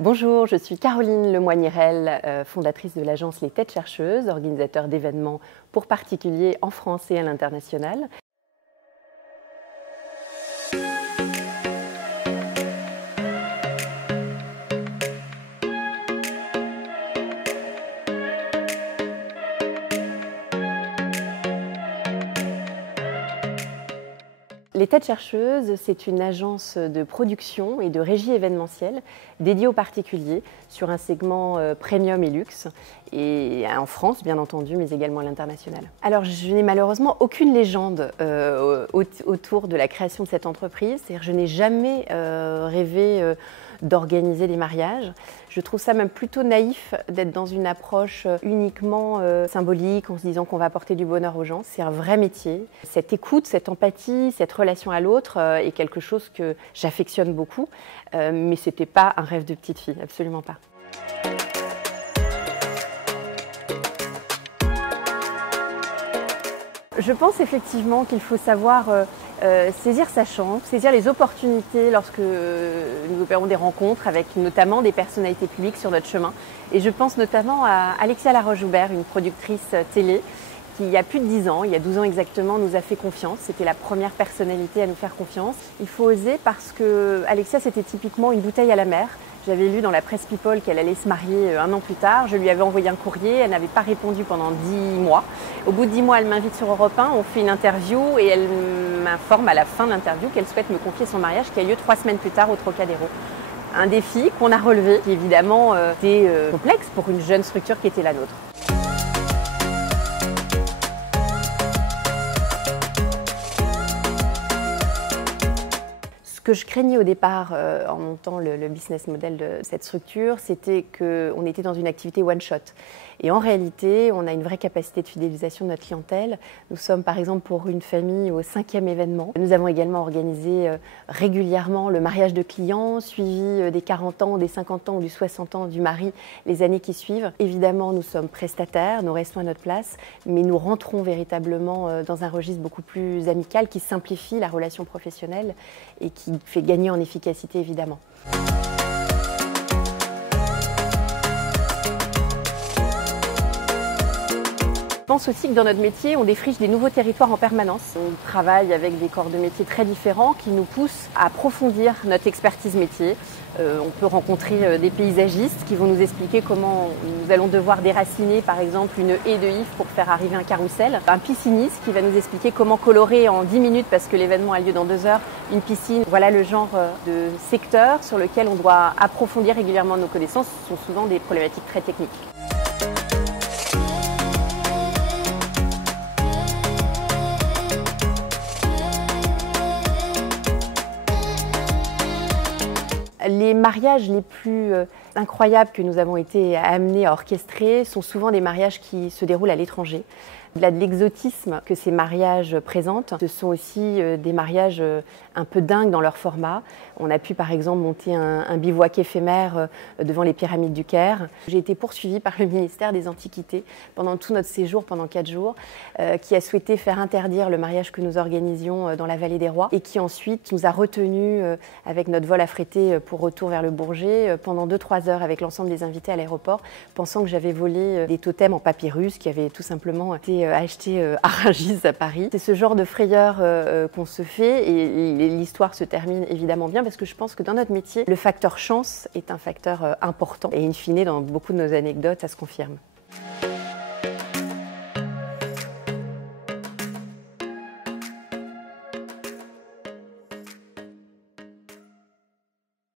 Bonjour, je suis Caroline Lemoignirel, fondatrice de l'agence Les Têtes Chercheuses, organisateur d'événements pour particuliers en France et à l'international. Les Têtes Chercheuses, c'est une agence de production et de régie événementielle dédiée aux particuliers sur un segment premium et luxe, et en France bien entendu, mais également à l'international. Alors je n'ai malheureusement aucune légende autour de la création de cette entreprise, c'est-à-dire je n'ai jamais rêvé d'organiser des mariages. Je trouve ça même plutôt naïf d'être dans une approche uniquement symbolique en se disant qu'on va apporter du bonheur aux gens. C'est un vrai métier. Cette écoute, cette empathie, cette relation à l'autre est quelque chose que j'affectionne beaucoup, mais ce n'était pas un rêve de petite fille, absolument pas. Je pense effectivement qu'il faut savoir saisir sa chance, saisir les opportunités lorsque nous opérons des rencontres avec notamment des personnalités publiques sur notre chemin. Et je pense notamment à Alexia Laroche-Joubert, une productrice télé qui, il y a plus de 10 ans, il y a 12 ans exactement, nous a fait confiance. C'était la première personnalité à nous faire confiance. Il faut oser parce que Alexia, c'était typiquement une bouteille à la mer. J'avais lu dans la presse People qu'elle allait se marier un an plus tard. Je lui avais envoyé un courrier, elle n'avait pas répondu pendant 10 mois. Au bout de 10 mois, elle m'invite sur Europe 1, on fait une interview et elle m'informe à la fin de l'interview qu'elle souhaite me confier son mariage qui a lieu 3 semaines plus tard au Trocadéro. Un défi qu'on a relevé, qui évidemment était complexe pour une jeune structure qui était la nôtre. Ce que je craignais au départ en montant le business model de cette structure, c'était qu'on était dans une activité one-shot. Et en réalité, on a une vraie capacité de fidélisation de notre clientèle. Nous sommes par exemple pour une famille au 5e événement. Nous avons également organisé régulièrement le mariage de clients, suivi des 40 ans, des 50 ans ou du 60 ans du mari les années qui suivent. Évidemment, nous sommes prestataires, nous restons à notre place, mais nous rentrons véritablement dans un registre beaucoup plus amical qui simplifie la relation professionnelle et qui fait gagner en efficacité évidemment. Je pense aussi que dans notre métier, on défriche des nouveaux territoires en permanence. On travaille avec des corps de métier très différents qui nous poussent à approfondir notre expertise métier. On peut rencontrer des paysagistes qui vont nous expliquer comment nous allons devoir déraciner par exemple une haie de ifs pour faire arriver un carrousel. Un pisciniste qui va nous expliquer comment colorer en 10 minutes parce que l'événement a lieu dans 2 heures une piscine. Voilà le genre de secteur sur lequel on doit approfondir régulièrement nos connaissances. Ce sont souvent des problématiques très techniques. Les mariages les plus incroyables que nous avons été amenés à orchestrer sont souvent des mariages qui se déroulent à l'étranger. Au-delà de l'exotisme que ces mariages présentent, ce sont aussi des mariages un peu dingues dans leur format. On a pu par exemple monter un bivouac éphémère devant les pyramides du Caire. J'ai été poursuivie par le ministère des Antiquités pendant tout notre séjour, pendant 4 jours, qui a souhaité faire interdire le mariage que nous organisions dans la vallée des Rois et qui ensuite nous a retenus avec notre vol affrété pour retour vers le Bourget pendant 2-3 heures avec l'ensemble des invités à l'aéroport, pensant que j'avais volé des totems en papyrus qui avaient tout simplement été achetés à Rungis à Paris. C'est ce genre de frayeur qu'on se fait et l'histoire se termine évidemment bien parce que je pense que dans notre métier, le facteur chance est un facteur important et in fine, dans beaucoup de nos anecdotes, ça se confirme.